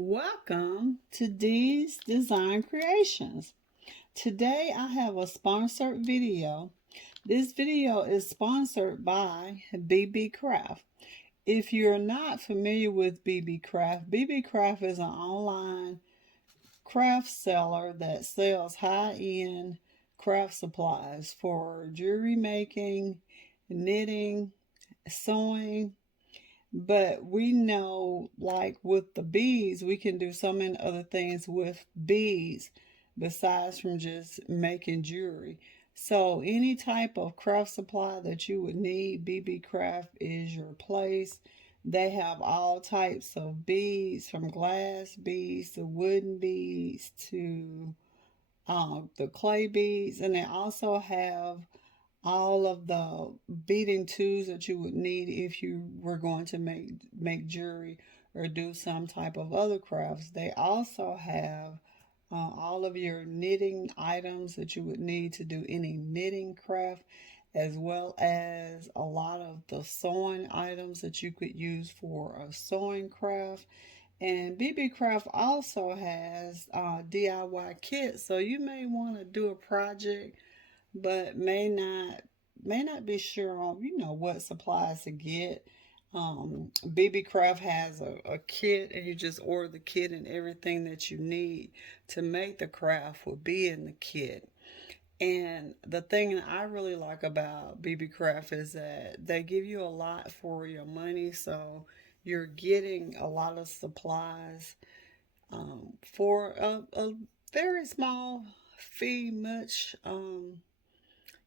Welcome to Dee's Design Creations. Today I have a sponsored video. This video is sponsored by BENECREAT. If you're not familiar with BENECREAT, BENECREAT is an online craft seller that sells high-end craft supplies for jewelry making, knitting, sewing. But we know, like with the beads, we can do so many other things with beads besides from just making jewelry. So any type of craft supply that you would need, BENECREAT is your place. They have all types of beads, from glass beads to wooden beads to the clay beads, and they also have all of the beading tools that you would need if you were going to make jewelry or do some type of other crafts. They also have all of your knitting items that you would need to do any knitting craft, as well as a lot of the sewing items that you could use for a sewing craft. And BENECREAT also has DIY kits, so you may want to do a project but may not be sure on what supplies to get. BENECREAT has a kit, and you just order the kit, and everything that you need to make the craft will be in the kit. And the thing that I really like about BENECREAT is that they give you a lot for your money, so you're getting a lot of supplies for a very small fee.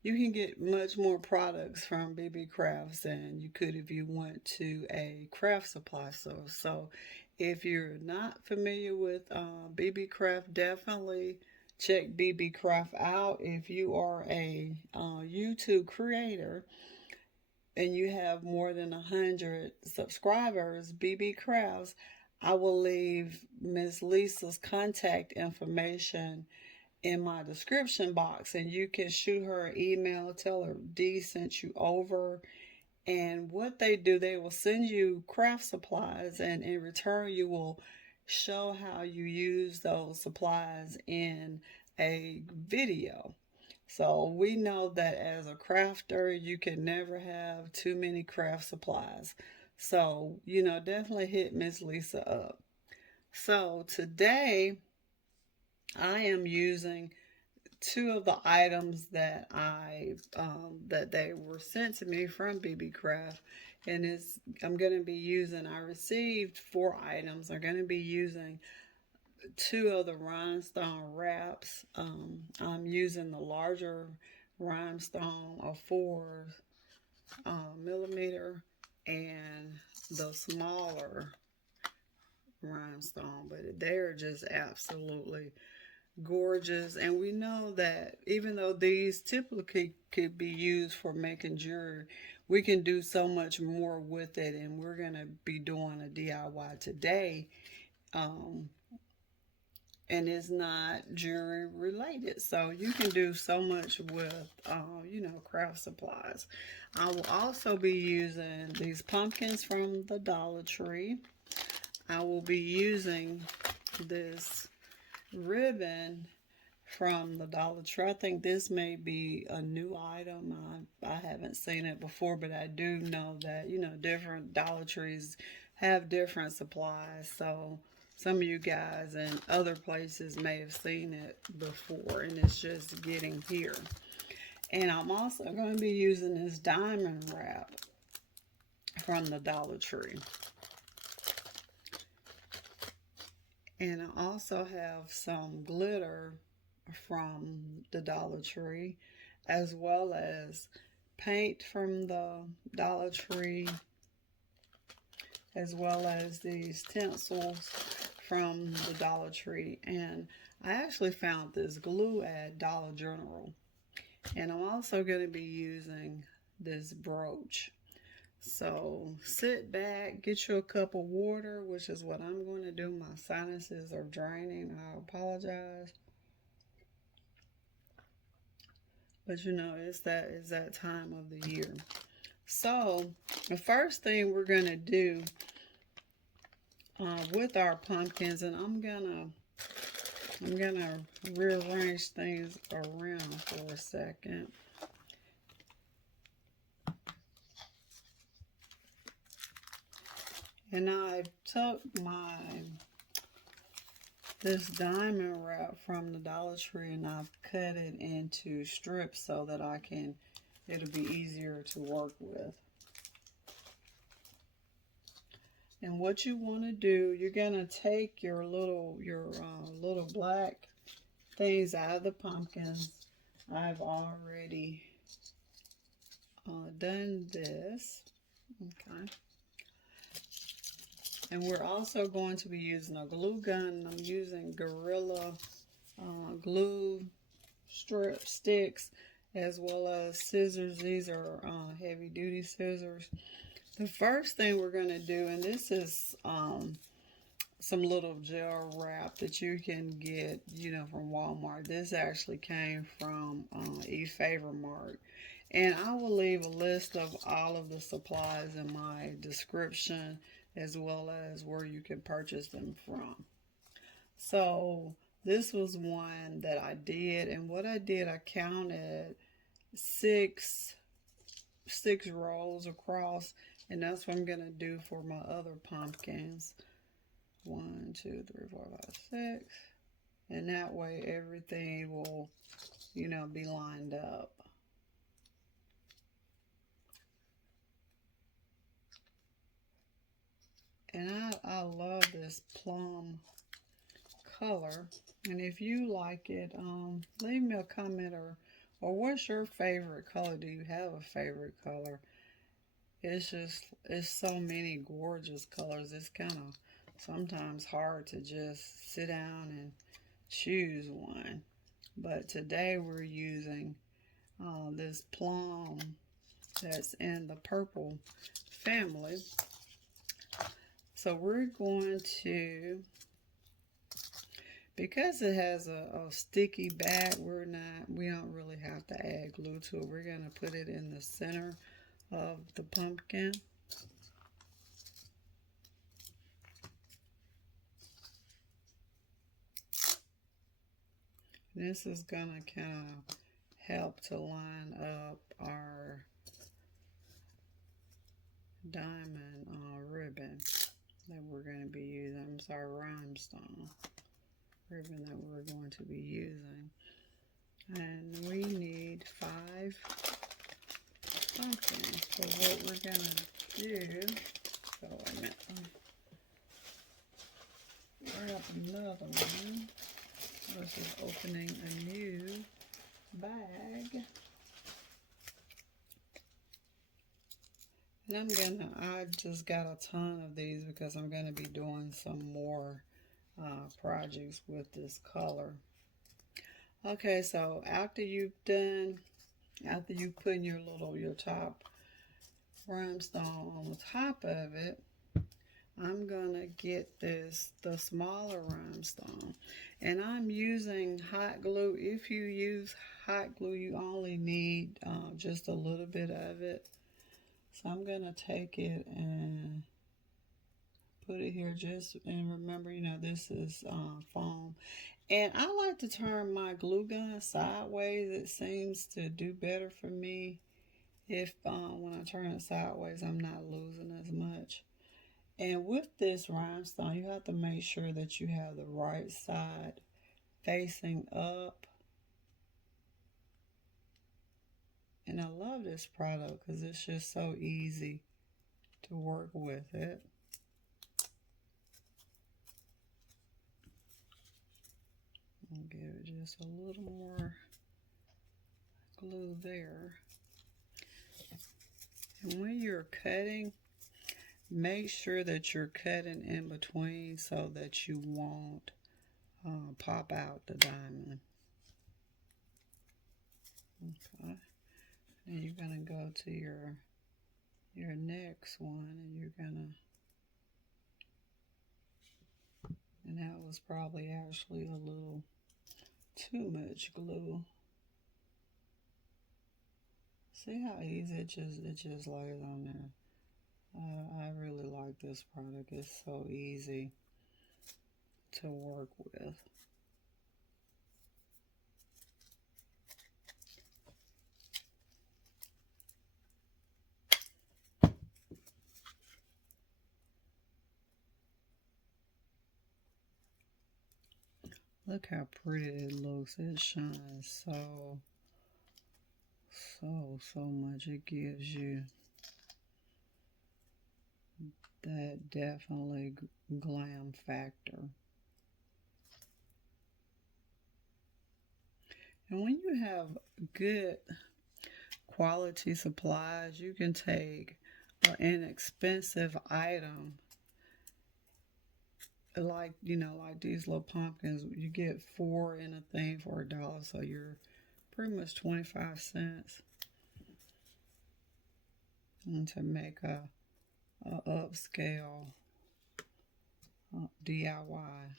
You can get much more products from BENECREAT than you could if you went to a craft supply store. So if you're not familiar with BENECREAT, definitely check BENECREAT out. If you are a YouTube creator and you have more than 100 subscribers, BENECREAT, I will leave Miss Lisa's contact information in my description box, and you can shoot her an email, tell her Dee sent you over. And what they do, they will send you craft supplies, and in return you will show how you use those supplies in a video. So we know that as a crafter, you can never have too many craft supplies. So, definitely hit Miss Lisa up. So today I am using two of the items that that they were sent to me from BENECREAT, and I'm going to be using. I received 4 items. I'm going to be using 2 of the rhinestone wraps. I'm using the larger rhinestone of 4 millimeter, and the smaller rhinestone, but they're just absolutely gorgeous. And we know that even though these typically could be used for making jewelry, we can do so much more with it, and we're going to be doing a DIY today, and it's not jewelry related, so you can do so much with craft supplies. I will also be using these pumpkins from the Dollar Tree. I will be using this ribbon from the Dollar Tree. I think this may be a new item. I haven't seen it before, but I do know that different Dollar Trees have different supplies, so some of you guys in other places may have seen it before, and it's just getting here. And I'm also going to be using this diamond wrap from the Dollar Tree. And I also have some glitter from the Dollar Tree, as well as paint from the Dollar Tree, as well as these tinsels from the Dollar Tree. And I actually found this glue at Dollar General. And I'm also going to be using this brooch. So sit back, get you a cup of water, which is what I'm going to do. My sinuses are draining. I apologize. But it's that time of the year. So the first thing we're going to do with our pumpkins, and I'm gonna rearrange things around for a second. And I took this diamond wrap from the Dollar Tree, and I've cut it into strips so that it'll be easier to work with. And what you want to do, you're gonna take your little black things out of the pumpkins. I've already done this. Okay. And we're also going to be using a glue gun. I'm using Gorilla glue strip sticks, as well as scissors. These are heavy duty scissors. The first thing we're going to do, and this is some little gel wrap that you can get, from Walmart. This actually came from eFavorMart. And I will leave a list of all of the supplies in my description, as well as where you can purchase them from. So this was one that I did, and what I did, I counted six rows across, and that's what I'm gonna do for my other pumpkins. 1, 2, 3, 4, 5, 6, and that way everything will, be lined up. And I love this plum color. And if you like it, leave me a comment, or what's your favorite color? Do you have a favorite color? It's so many gorgeous colors. It's kind of sometimes hard to just sit down and choose one. But today we're using this plum that's in the purple family. So we're going to, because it has a sticky back, we don't really have to add glue to it. We're going to put it in the center of the pumpkin. This is going to kind of help to line up our diamond ribbon that we're going to be using. I'm sorry, rhinestone ribbon that we're going to be using. And we need 5 pumpkins. So what we're going to do, wait a minute, grab another one. This is opening a new bag. And I just got a ton of these because I'm going to be doing some more projects with this color. Okay, so after you've put your top rhinestone on the top of it, I'm going to get the smaller rhinestone. And I'm using hot glue. If you use hot glue, you only need just a little bit of it. So I'm going to take it and put it here and remember, this is foam. And I like to turn my glue gun sideways. It seems to do better for me. If when I turn it sideways, I'm not losing as much. And with this rhinestone, you have to make sure that you have the right side facing up. And I love this product because it's just so easy to work with it. I'll give it just a little more glue there. And when you're cutting, make sure that you're cutting in between so that you won't pop out the diamond. Okay. And you're going to go to your next one, and you're going to, and that was probably actually a little too much glue. See how easy it just lays on there. I really like this product. It's so easy to work with. Look how pretty it looks. It shines so much. It gives you that definitely glam factor. And when you have good quality supplies, you can take an inexpensive item like, you know, like these little pumpkins. You get 4 in a thing for $1, so you're pretty much 25 cents. And to make a upscale DIY.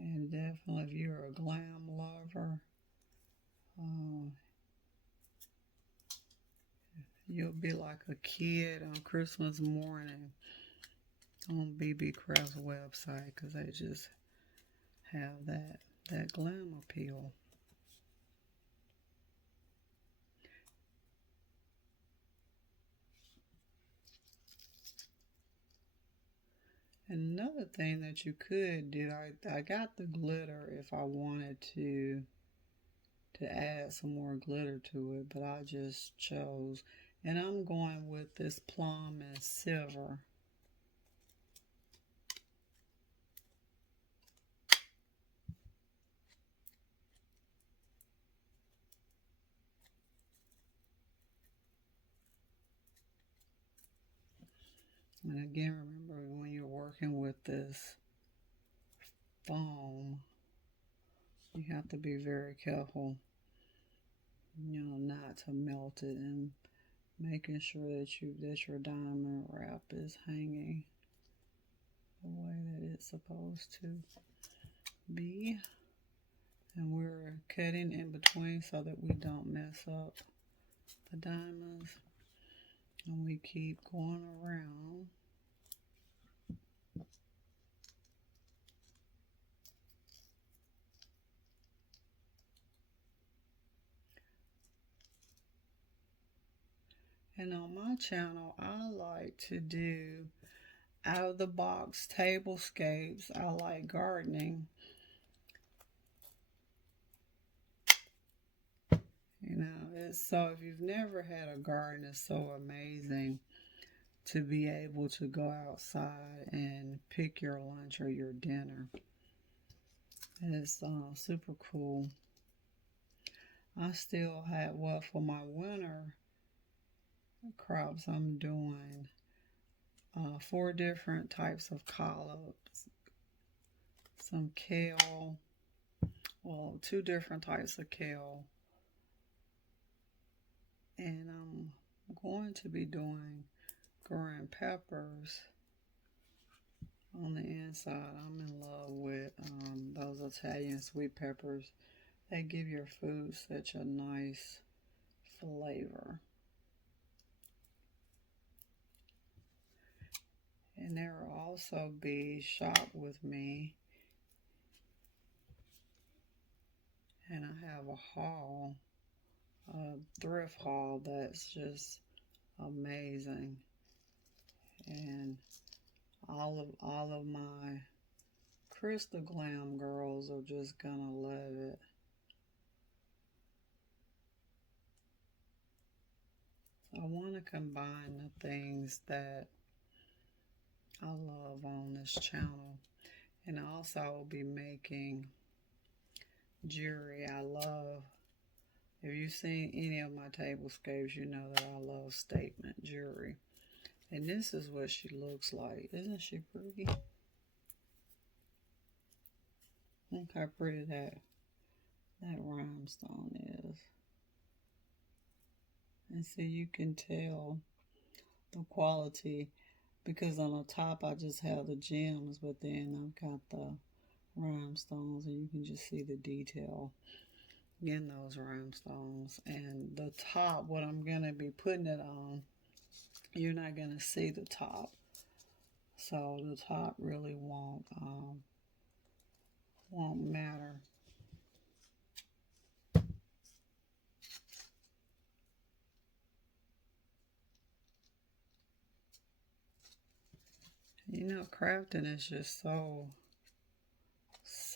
And definitely if you're a glam lover, you'll be like a kid on Christmas morning on BENECREAT's website, because they just have that glam appeal. Another thing that you could do, I got the glitter if I wanted to add some more glitter to it, but I just chose, and I'm going with this plum and silver. And again, remember when you're working with this foam, you have to be very careful, you know, not to melt it, and making sure that your diamond wrap is hanging the way that it's supposed to be. And we're cutting in between so that we don't mess up the diamonds. And we keep going around. And on my channel, I like to do out of the box tablescapes. I like gardening. You know, so if you've never had a garden, it's so amazing to be able to go outside and pick your lunch or your dinner. It's super cool. I still have, well, for my winter crops, I'm doing 4 different types of collards, some kale, well, 2 different types of kale, and I'm going to be doing growing peppers on the inside. I'm in love with those Italian sweet peppers. They give your food such a nice flavor. And there will also be Shop With Me. And I have a haul, a thrift haul that's just amazing. And all of my Crystal Glam girls are just gonna love it. I want to combine the things that I love on this channel. And also I will be making jewelry. I love, if you've seen any of my tablescapes, you know that I love statement jewelry. And this is what she looks like. Isn't she pretty? Look how pretty that rhinestone is. And see, you can tell the quality, because on the top I just have the gems, but then I've got the rhinestones, and you can just see the detail. getting those rhinestones. And the top, what I'm going to be putting it on, you're not going to see the top. So the top really won't matter. You know, crafting is just so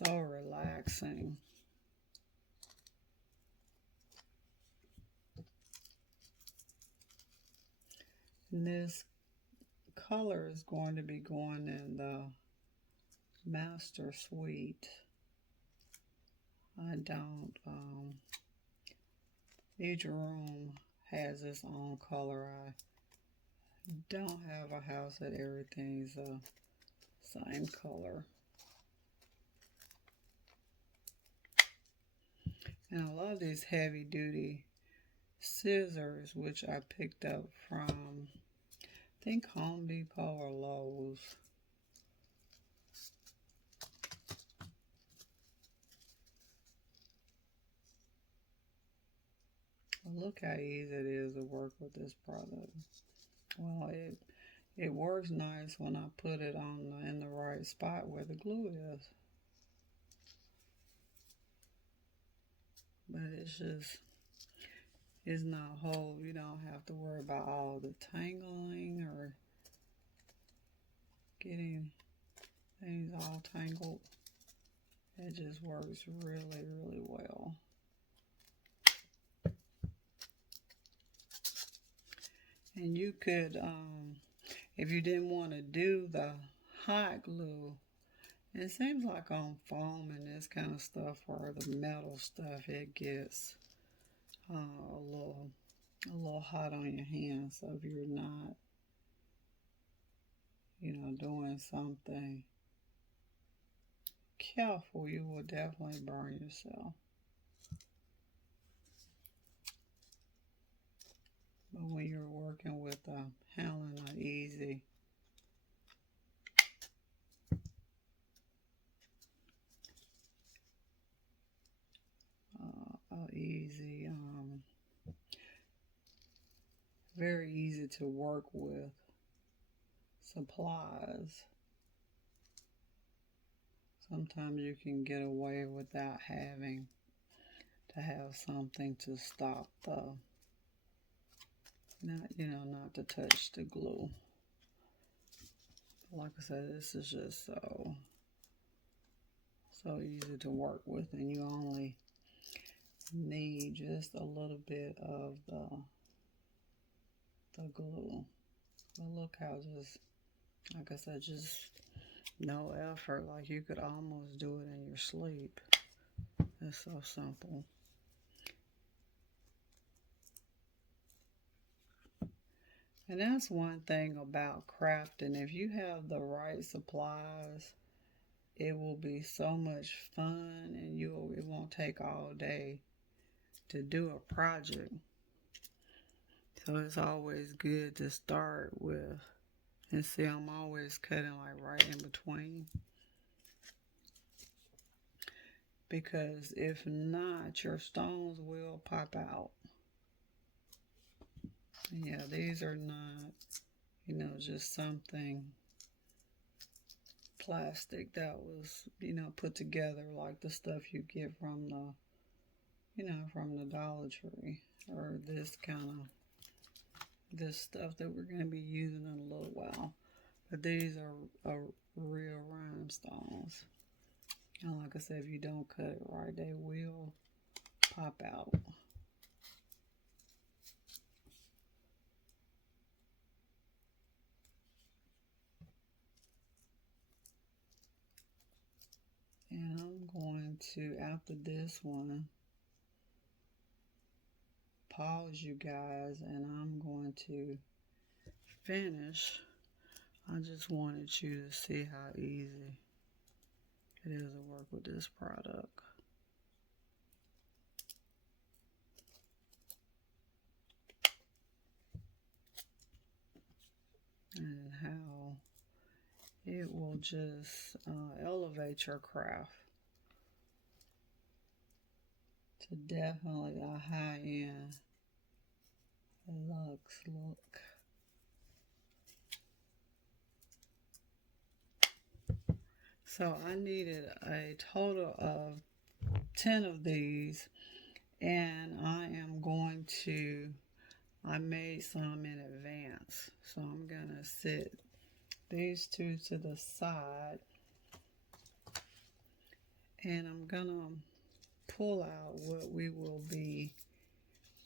relaxing. And this color is going to be going in the Master Suite. I don't, each room has its own color. I don't have a house that everything's the same color. And I love these heavy duty scissors, which I picked up from, I think, Home Depot or Lowe's. Look how easy it is to work with this product. Well, it works nice when I put it on in the right spot where the glue is. But it's not whole. You don't have to worry about all the tangling or getting things all tangled. It just works really, really well. And you could, if you didn't want to do the hot glue, it seems like on foam and this kind of stuff, or the metal stuff, it gets a little hot on your hands. So if you're not, doing something careful, you will definitely burn yourself. But when you're working with handling an easy, very easy to work with supplies, sometimes you can get away without having to have something to stop not to touch the glue. Like I said, this is just so easy to work with, and you only need just a little bit of the glue. But look how like I said, just no effort. Like you could almost do it in your sleep. It's so simple. And that's one thing about crafting. If you have the right supplies, it will be so much fun, and it won't take all day to do a project. So it's always good to start with. And see, I'm always cutting like right in between. Because if not, your stones will pop out. Yeah, these are not, just something plastic that was, put together like the stuff you get from the Dollar Tree, or this stuff that we're going to be using in a little while. But these are real rhinestones. And like I said, if you don't cut it right, they will pop out. And I'm going to, after this one, pause you guys, and I'm going to finish. I just wanted you to see how easy it is to work with this product. And how it will just elevate your craft to to definitely a high-end luxe look. So I needed a total of 10 of these, and I made some in advance. So I'm gonna set these two to the side, and I'm gonna pull out what we will be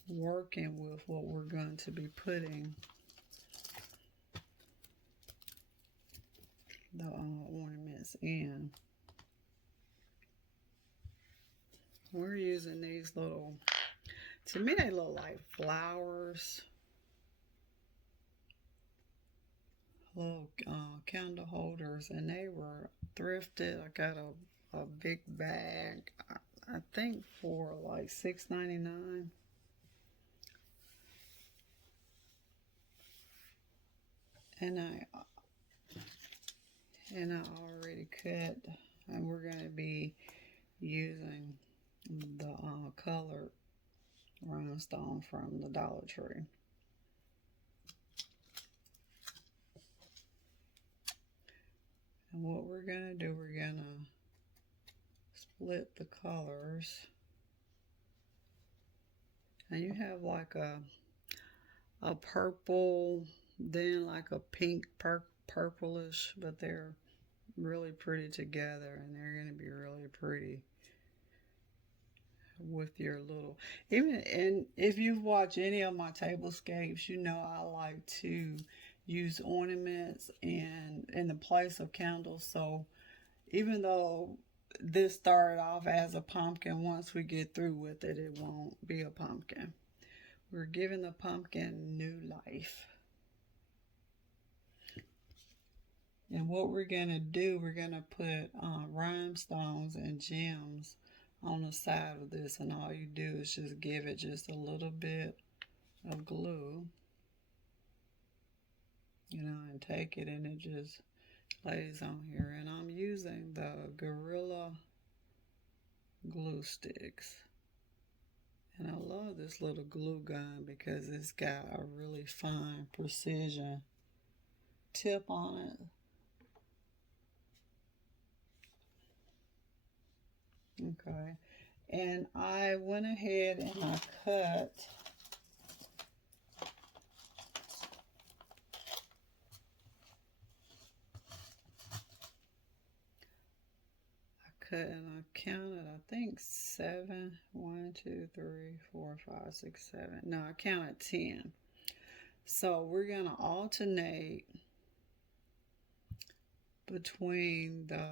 working with, what we're going to be putting the ornaments in. We're using these little, to me they look like flowers, little candle holders, and they were thrifted. I got a big bag, I think for like $6.99. And I already cut, and we're going to be using the colored rhinestone from the Dollar Tree. And what we're going to do, we're going to split the colors. And you have like a purple, then like a pink purplish, but they're really pretty together, and they're going to be really pretty with your little, and if you've watched any of my tablescapes, you know I like to use ornaments in the place of candles. So even though this started off as a pumpkin, once we get through with it, it won't be a pumpkin. We're giving the pumpkin new life. And what we're going to do, we're going to put rhinestones and gems on the side of this, and all you do is just give it just a little bit of glue, you know, and take it, and it just lays on here. And I'm using the Gorilla glue sticks, and I love this little glue gun because it's got a really fine precision tip on it. Okay, and I went ahead and I cut and I counted, I think 7. 1, 2, 3, 4, 5, 6, 7. No, I counted 10. So we're gonna alternate between the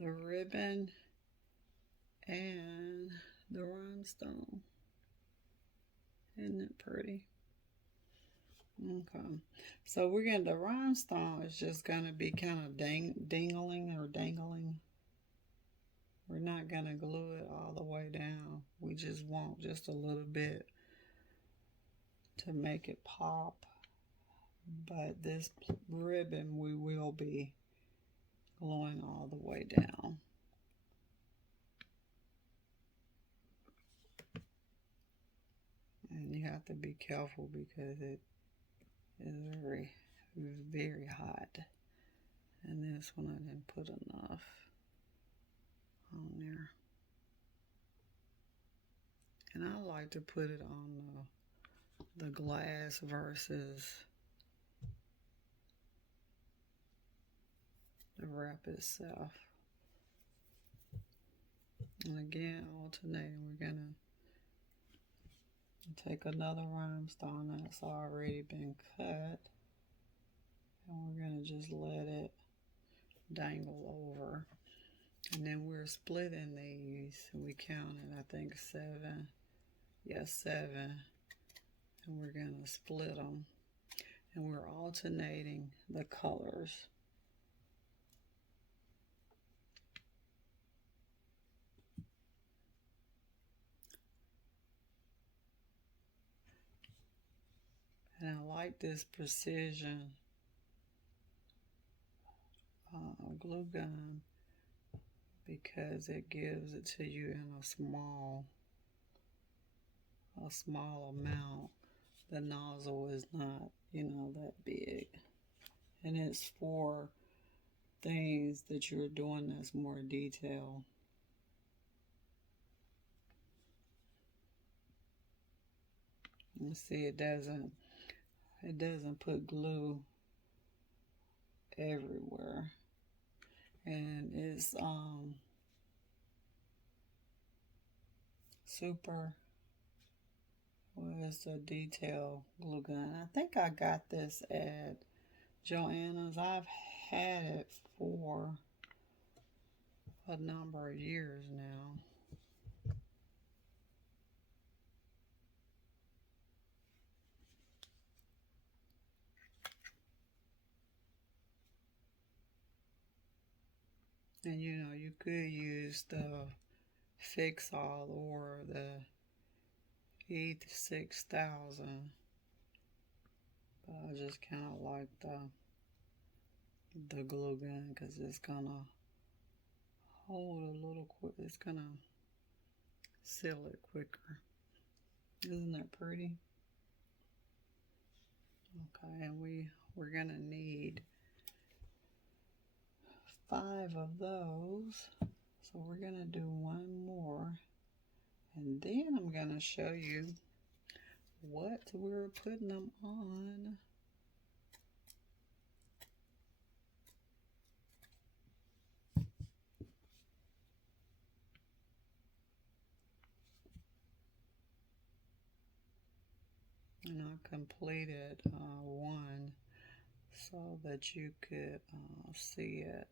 ribbon and the rhinestone. Isn't it pretty? Okay, so the rhinestone is just gonna be kind of dangling. We're not gonna glue it all the way down. We just want just a little bit to make it pop. But this ribbon we will be gluing all the way down. And you have to be careful because it is very, very hot. And this one I didn't put enough on there. And I like to put it on the glass versus the wrap itself. And again, alternating, we're gonna take another rhinestone that's already been cut, and we're gonna just let it dangle over. And then we're splitting these. We counted, I think 7. Yes, 7. And we're gonna split them. And we're alternating the colors. And I like this precision glue gun because it gives it to you in a small amount. The nozzle is not, you know, that big. And it's for things that you're doing that's more detailed. You see, it doesn't put glue everywhere. And it's super, was a detail glue gun. I think I got this at Joanna's. I've had it for a number of years now. And you know, you could use the Fix All or the E6000, but I just kind of like the glue gun because it's gonna hold a little quick. It's gonna seal it quicker. Isn't that pretty? Okay, and we're gonna need 5 of those. So we're gonna do 1 more, and then I'm gonna show you what we're putting them on. And I completed 1 so that you could see it.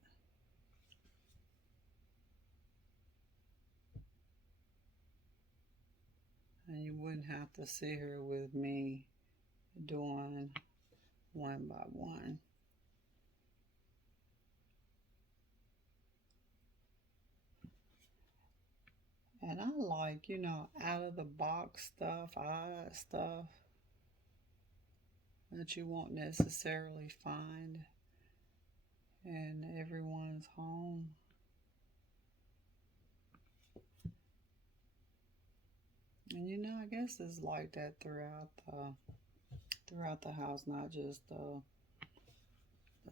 And you wouldn't have to sit here with me doing 1 by 1. And I like, you know, out of the box stuff, stuff that you won't necessarily find in everyone's home. And you know, I guess it's like that throughout the house, not just the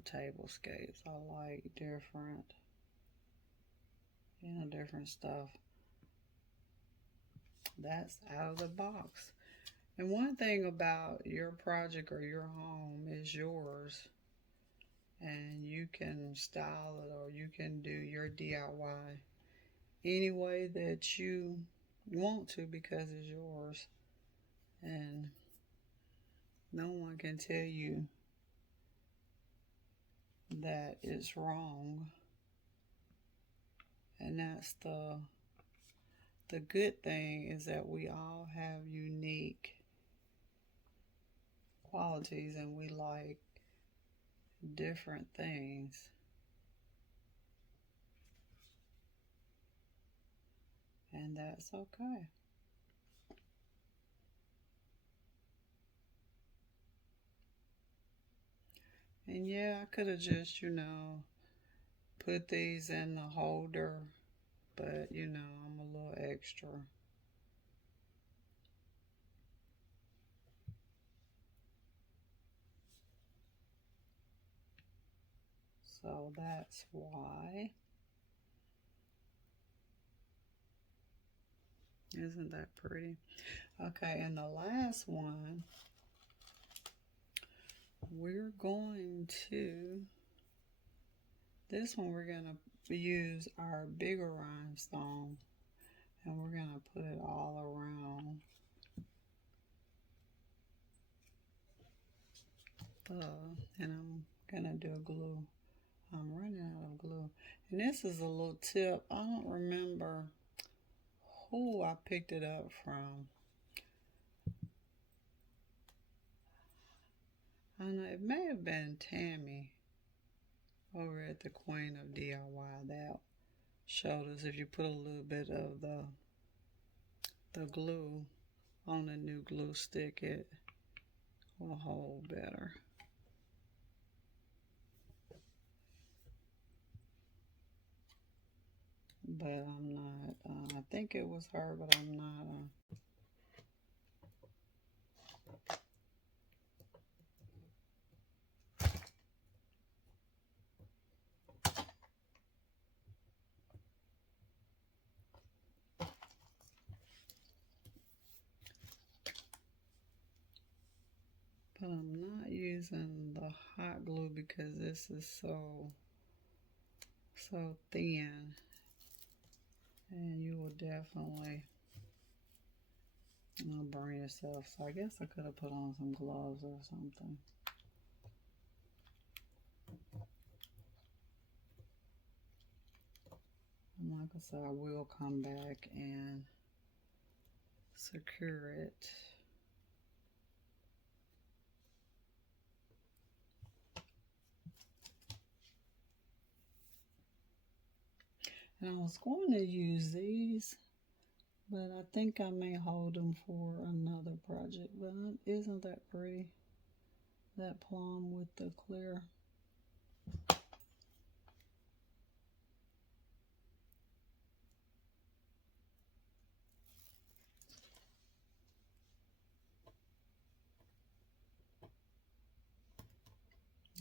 tablescapes. I like different, you know, different stuff that's out of the box. And one thing about your project or your home is yours, and you can style it or you can do your DIY any way that you want to because it's yours, and no one can tell you that it's wrong. And that's the good thing, is that we all have unique qualities and we like different things. And that's okay. And yeah, I could have just, you know, put these in the holder, but you know, I'm a little extra. So that's why. Isn't that pretty? Okay, and the last one, we're going to, this one we're going to use our bigger rhinestone, and we're going to put it all around and I'm going to do a glue. I'm running out of glue. And this is a little tip. I don't remember who I picked it up from. I don't know, it may have been Tammy over at the Queen of DIY that showed us if you put a little bit of the glue on a new glue stick, it will hold better. but I'm not. I think it was her, but I'm not. But I'm not using the hot glue because this is so thin, and you will definitely burn yourself. So I guess I could have put on some gloves or something. And like I said, I will come back and secure it. And I was going to use these, but I think I may hold them for another project. But isn't that pretty? That plum with the clear.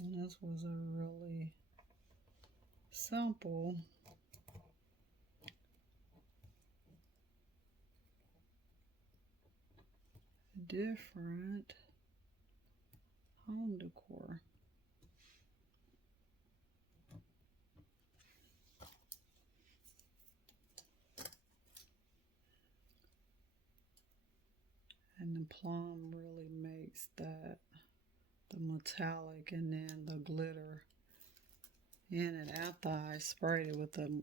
And this was a really simple different home decor. And the plum really makes that, the metallic, and then the glitter in it. After I sprayed it with the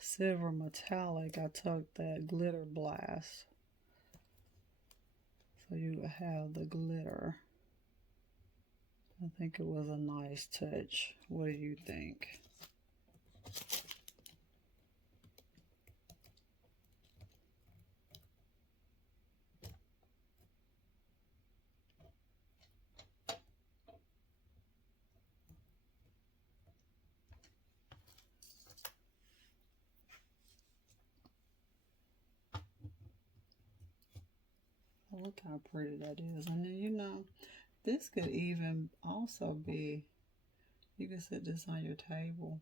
silver metallic, I took that glitter blast. So you have the glitter. I think it was a nice touch. What do you think? Look how pretty that is. And then, you know, this could even also be, you can set this on your table.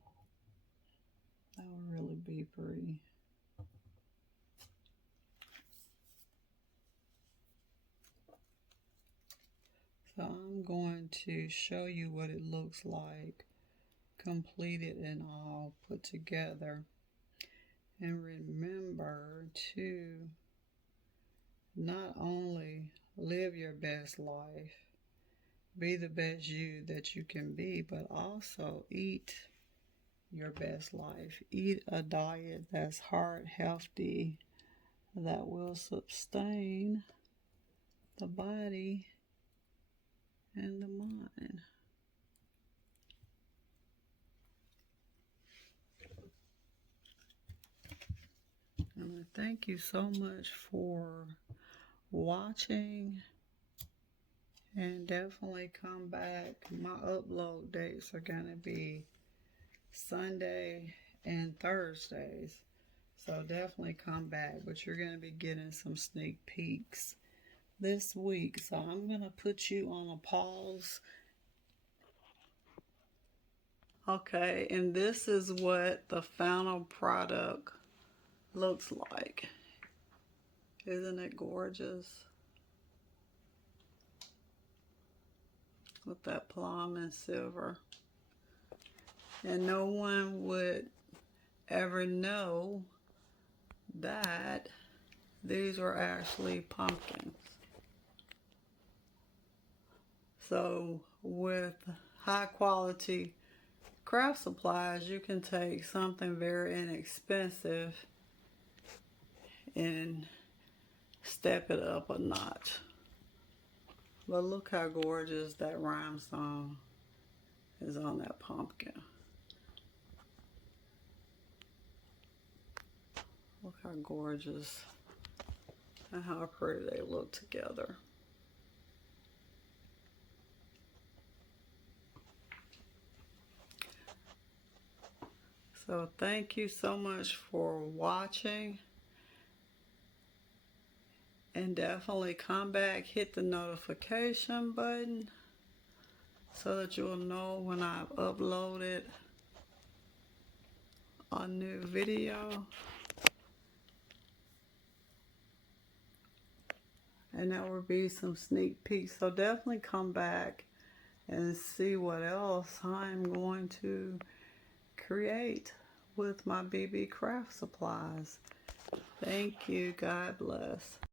That would really be pretty. So I'm going to show you what it looks like completed and all put together. And remember to not only live your best life, be the best you that you can be, but also eat your best life. Eat a diet that's heart healthy, that will sustain the body and the mind. And I thank you so much for watching, and definitely come back. My upload dates are gonna be Sunday and Thursdays, so definitely come back. But you're gonna be getting some sneak peeks this week, so I'm gonna put you on a pause. Okay, and this is what the final product looks like. Isn't it gorgeous? With that plum and silver. And no one would ever know that these were actually pumpkins. So with high quality craft supplies, you can take something very inexpensive and step it up a notch. But look how gorgeous that rhinestone is on that pumpkin. Look how gorgeous and how pretty they look together. So thank you so much for watching. And definitely come back, hit the notification button so that you'll know when I've uploaded a new video. And that will be some sneak peeks. So definitely come back and see what else I'm going to create with my BB craft supplies. Thank you. God bless.